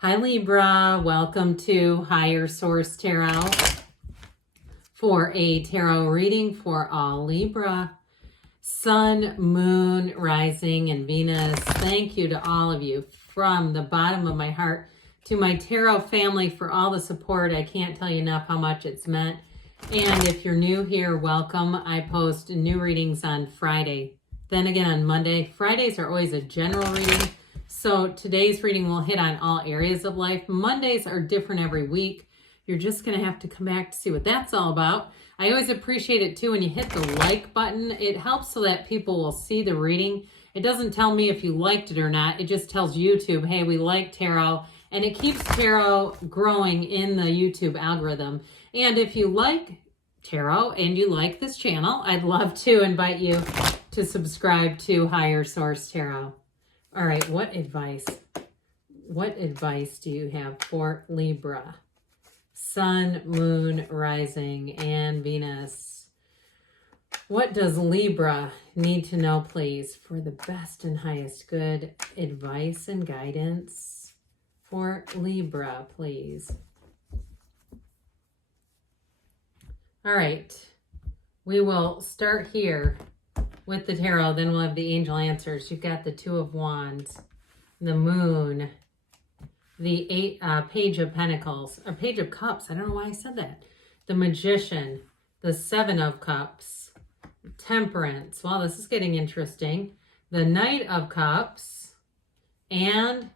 Hi Libra, welcome to Higher Source Tarot for a tarot reading for all Libra, Sun, Moon, Rising, and Venus. Thank you to all of you from the bottom of my heart, to my tarot family for all the support. I can't tell you enough how much it's meant. And if you're new here, welcome. I post new readings on Friday. Then again on Monday. Fridays are always a general reading. So today's reading will hit on all areas of life. Mondays are different every week. You're just going to have to come back to see what that's all about. I always appreciate it too when you hit the like button. It helps so that people will see the reading. It doesn't tell me if you liked it or not. It just tells YouTube, hey, we like tarot. And it keeps tarot growing in the YouTube algorithm. And if you like tarot and you like this channel, I'd love to invite you to subscribe to Higher Source Tarot. All right, what advice do you have for Libra? Sun, Moon, Rising, and Venus. What does Libra need to know, please, for the best and highest good advice and guidance for Libra, please? All right, we will start here with the tarot, then we'll have the angel answers. You've got the Two of Wands, the Moon, the Page of Pentacles, or Page of Cups. I don't know why I said that. The Magician, the Seven of Cups, Temperance. Well, this is getting interesting. The Knight of Cups, and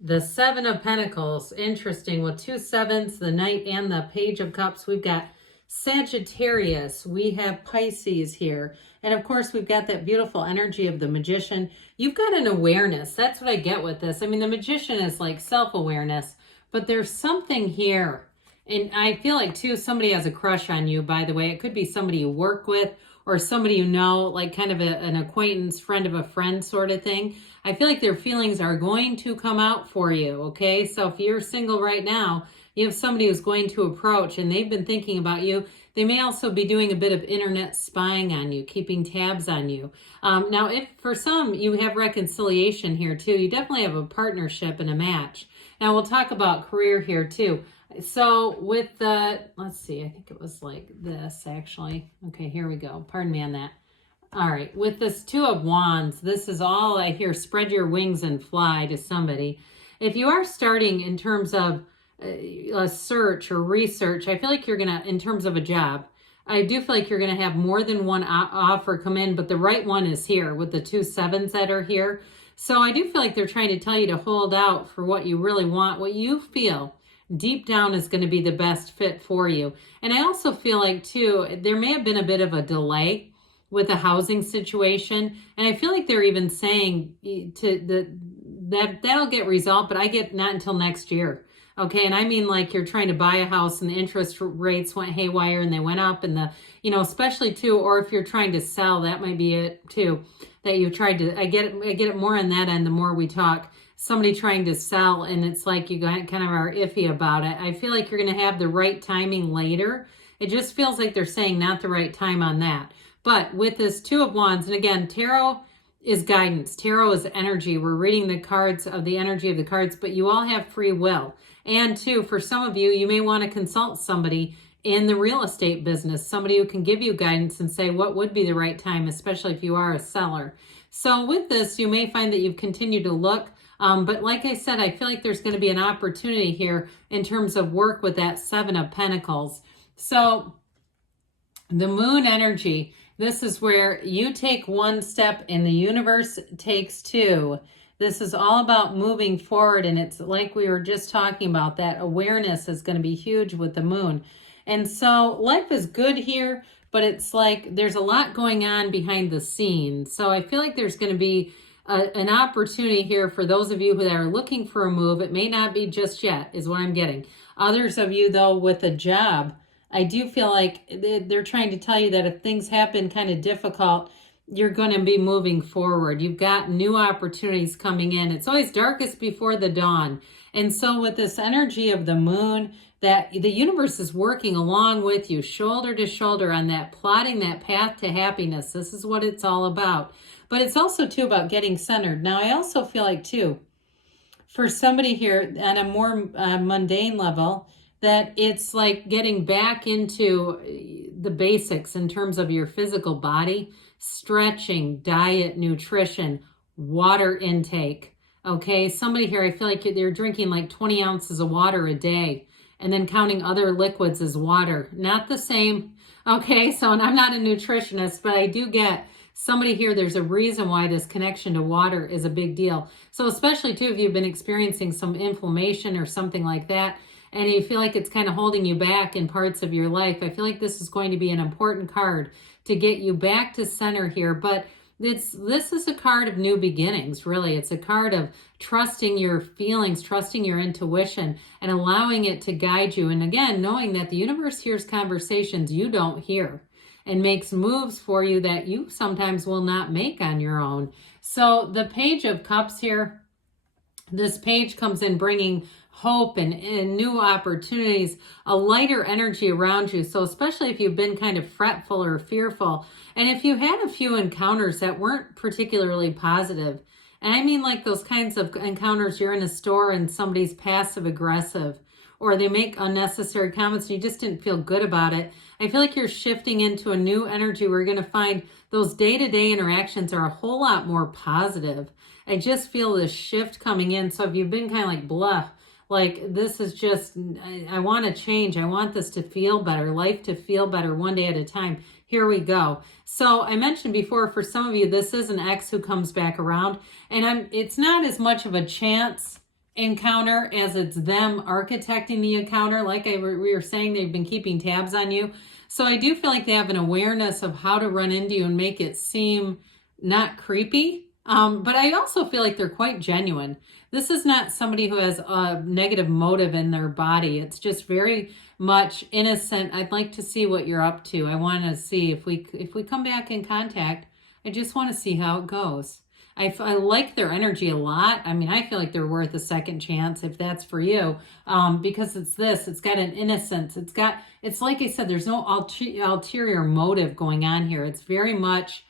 the Seven of Pentacles. Interesting. With two sevens, the Knight and the Page of Cups, we've got Sagittarius, we have Pisces here, and of course we've got that beautiful energy of the Magician. You've got an awareness. That's what I get with this. I mean, the Magician is like self-awareness, but there's something here, and I feel like too somebody has a crush on you. By the way, it could be somebody you work with or somebody you know, like kind of an acquaintance, friend of a friend sort of thing. I feel like their feelings are going to come out for you, okay? So if you're single right now, you have somebody who's going to approach and they've been thinking about you. They may also be doing a bit of internet spying on you, keeping tabs on you. Now, if for some you have reconciliation here too, you definitely have a partnership and a match. Now, we'll talk about career here too. So with the, let's see, I think it was like this actually. Okay, here we go. Pardon me on that. All right, with this Two of Wands, this is all I hear, spread your wings and fly to somebody. If you are starting in terms of a search or research, I feel like you're going to, in terms of a job, I do feel like you're going to have more than one offer come in, but the right one is here with the two sevens that are here. So I do feel like they're trying to tell you to hold out for what you really want, what you feel deep down is going to be the best fit for you. And I also feel like too, there may have been a bit of a delay with the housing situation. And I feel like they're even saying that'll get resolved, but I get not until next year. Okay, and I mean like you're trying to buy a house and the interest rates went haywire and they went up, and the, you know, especially too, or if you're trying to sell, that might be it too, that you tried to, I get it more on that end the more we talk. Somebody trying to sell and it's like you kind of are iffy about it. I feel like you're going to have the right timing later. It just feels like they're saying not the right time on that. But with this Two of Wands, and again, tarot is guidance. Tarot is energy. We're reading the cards of the energy of the cards, but you all have free will. And too, for some of you, you may want to consult somebody in the real estate business, somebody who can give you guidance and say what would be the right time, especially if you are a seller. So with this, you may find that you've continued to look. But like I said, I feel like there's going to be an opportunity here in terms of work with that Seven of Pentacles. So the Moon energy, this is where you take one step and the universe takes two. This is all about moving forward, and it's like we were just talking about, that awareness is going to be huge with the Moon. And so life is good here, but it's like there's a lot going on behind the scenes. So I feel like there's going to be an opportunity here for those of you that are looking for a move. It may not be just yet, is what I'm getting. Others of you, though, with a job, I do feel like they're trying to tell you that if things happen kind of difficult, you're going to be moving forward. You've got new opportunities coming in. It's always darkest before the dawn. And so with this energy of the Moon, that the universe is working along with you, shoulder to shoulder on that, plotting that path to happiness. This is what it's all about. But it's also too about getting centered. Now, I also feel like too, for somebody here on a more mundane level, that it's like getting back into the basics in terms of your physical body, stretching, diet, nutrition, water intake. Okay, somebody here, I feel like they're drinking like 20 ounces of water a day and then counting other liquids as water. Not the same. Okay, so, and I'm not a nutritionist, but I do get somebody here, there's a reason why this connection to water is a big deal. So especially too, if you've been experiencing some inflammation or something like that, and you feel like it's kind of holding you back in parts of your life, I feel like this is going to be an important card to get you back to center here. But this is a card of new beginnings, really. It's a card of trusting your feelings, trusting your intuition, and allowing it to guide you. And again, knowing that the universe hears conversations you don't hear and makes moves for you that you sometimes will not make on your own. So the Page of Cups here, this page comes in bringing hope and new opportunities, a lighter energy around you. So especially if you've been kind of fretful or fearful, and if you had a few encounters that weren't particularly positive, and I mean like those kinds of encounters, you're in a store and somebody's passive aggressive, or they make unnecessary comments and you just didn't feel good about it. I feel like you're shifting into a new energy where you're going to find those day-to-day interactions are a whole lot more positive. I just feel this shift coming in. So if you've been kind of like blah, like this is just, I want to change. I want this to feel better, life to feel better one day at a time. Here we go. So I mentioned before, for some of you, this is an ex who comes back around, and it's not as much of a chance encounter as it's them architecting the encounter. Like we were saying, they've been keeping tabs on you. So I do feel like they have an awareness of how to run into you and make it seem not creepy. But I also feel like they're quite genuine. This is not somebody who has a negative motive in their body. It's just very much innocent. I'd like to see what you're up to. I want to see if we come back in contact. I just want to see how it goes. I like their energy a lot. I mean, I feel like they're worth a second chance if that's for you, because it's got an innocence. It's like I said, there's no ulterior motive going on here. It's very much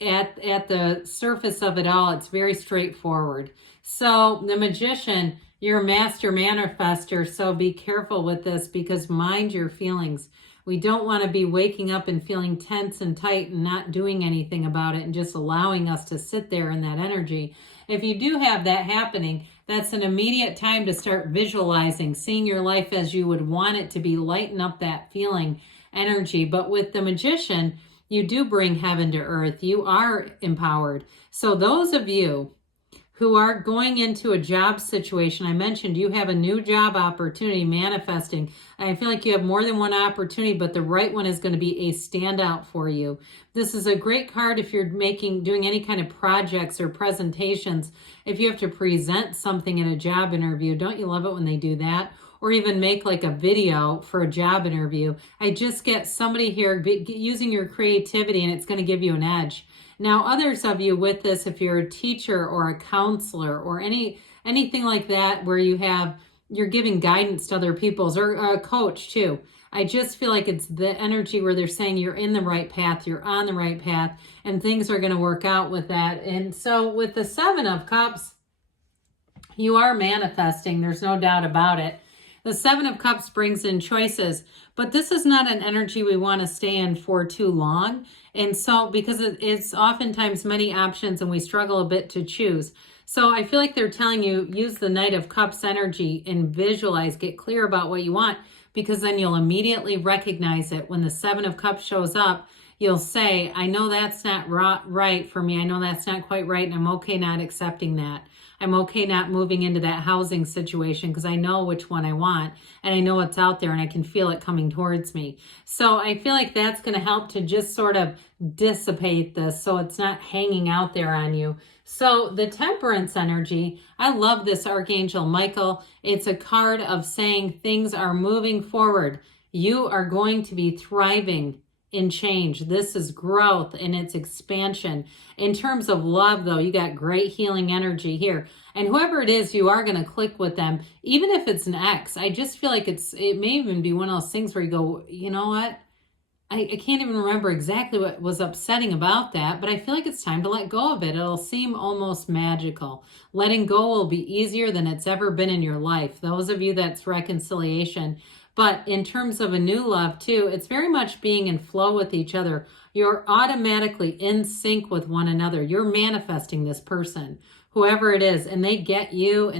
at the surface of it all. It's very straightforward. So the Magician, you're a master manifester. So be careful with this, because mind your feelings. We don't want to be waking up and feeling tense and tight and not doing anything about it and just allowing us to sit there in that energy. If you do have that happening, that's an immediate time to start visualizing, seeing your life as you would want it to be, lighten up that feeling energy. But with the Magician, you do bring heaven to earth. You are empowered. So those of you who are going into a job situation, I mentioned you have a new job opportunity manifesting. I feel like you have more than one opportunity, but the right one is going to be a standout for you. This is a great card if you're doing any kind of projects or presentations. If you have to present something in a job interview, don't you love it when they do that? Or even make like a video for a job interview. I just get somebody here using your creativity, and it's going to give you an edge. Now, others of you with this, if you're a teacher or a counselor or anything like that, where you're giving guidance to other people's, or a coach too. I just feel like it's the energy where they're saying you're in the right path, you're on the right path, and things are going to work out with that. And so with the Seven of Cups, you are manifesting. There's no doubt about it. The Seven of Cups brings in choices, but this is not an energy we want to stay in for too long. And so, because it's oftentimes many options and we struggle a bit to choose. So I feel like they're telling you, use the Knight of Cups energy and visualize, get clear about what you want, because then you'll immediately recognize it. When the Seven of Cups shows up, you'll say, I know that's not right for me. I know that's not quite right, and I'm okay not accepting that. I'm okay not moving into that housing situation because I know which one I want, and I know it's out there, and I can feel it coming towards me. So I feel like that's going to help to just sort of dissipate this so it's not hanging out there on you. So the Temperance energy, I love this Archangel Michael. It's a card of saying things are moving forward. You are going to be thriving in change. This is growth and its expansion. In terms of love, though, you got great healing energy here. And whoever it is, you are going to click with them, even if it's an ex. I just feel like it may even be one of those things where you go, you know what? I can't even remember exactly what was upsetting about that, but I feel like it's time to let go of it. It'll seem almost magical. Letting go will be easier than it's ever been in your life. Those of you that's reconciliation. But in terms of a new love too, it's very much being in flow with each other. You're automatically in sync with one another. You're manifesting this person, whoever it is, and they get you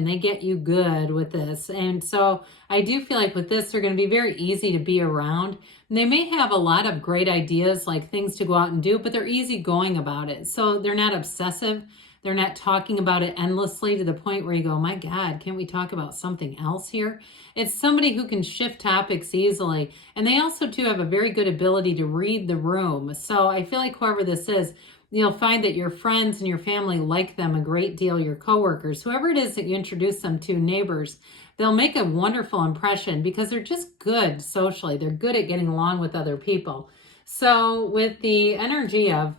good with this. And so I do feel like with this, they're going to be very easy to be around. And they may have a lot of great ideas, like things to go out and do, but they're easygoing about it. So they're not obsessive. They're not talking about it endlessly to the point where you go, my God, can't we talk about something else here? It's somebody who can shift topics easily. And they also, too, have a very good ability to read the room. So I feel like whoever this is, you'll find that your friends and your family like them a great deal, your coworkers, whoever it is that you introduce them to, neighbors, they'll make a wonderful impression because they're just good socially. They're good at getting along with other people. So with the energy of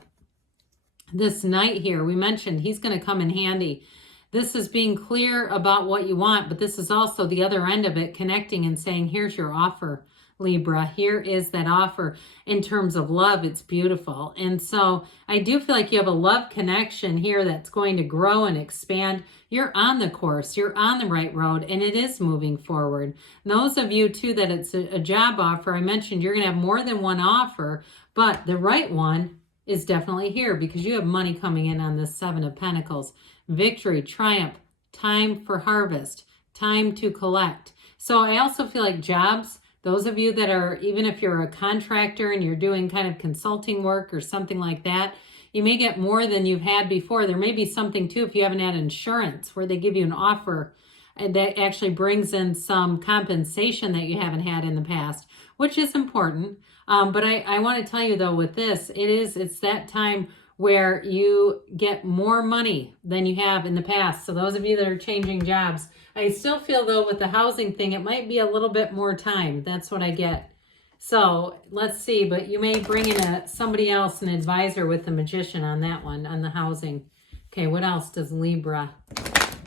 this knight here, we mentioned he's going to come in handy. This is being clear about what you want, but this is also the other end of it, connecting and saying, here's your offer, Libra. Here is that offer. In terms of love, it's beautiful. And so I do feel like you have a love connection here that's going to grow and expand. You're on the course. You're on the right road, and it is moving forward. And those of you, too, that it's a job offer, I mentioned you're going to have more than one offer, but the right one is definitely here because you have money coming in on this Seven of Pentacles. Victory, triumph, time for harvest, time to collect. So I also feel like jobs, those of you that are, even if you're a contractor and you're doing kind of consulting work or something like that, you may get more than you've had before. There may be something too if you haven't had insurance where they give you an offer that actually brings in some compensation that you haven't had in the past, which is important. But I want to tell you though, with this, it's that time where you get more money than you have in the past. So those of you that are changing jobs, I still feel though with the housing thing, it might be a little bit more time. That's what I get. So let's see, but you may bring in somebody else, an advisor with the Magician on that one, on the housing. Okay, what else does Libra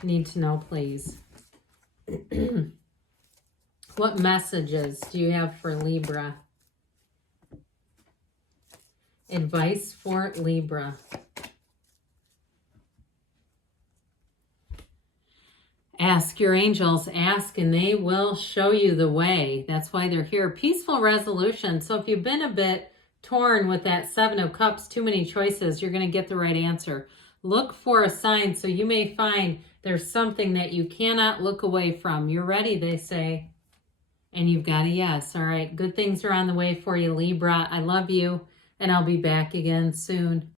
need to know, please? What messages do you have for Libra? Advice for Libra. Ask your angels, ask, and they will show you the way. That's why they're here. Peaceful resolution. So if you've been a bit torn with that Seven of Cups, too many choices, you're going to get the right answer. Look for a sign. So you may find there's something that you cannot look away from. You're ready, they say. And you've got a yes. All right. Good things are on the way for you, Libra. I love you. And I'll be back again soon.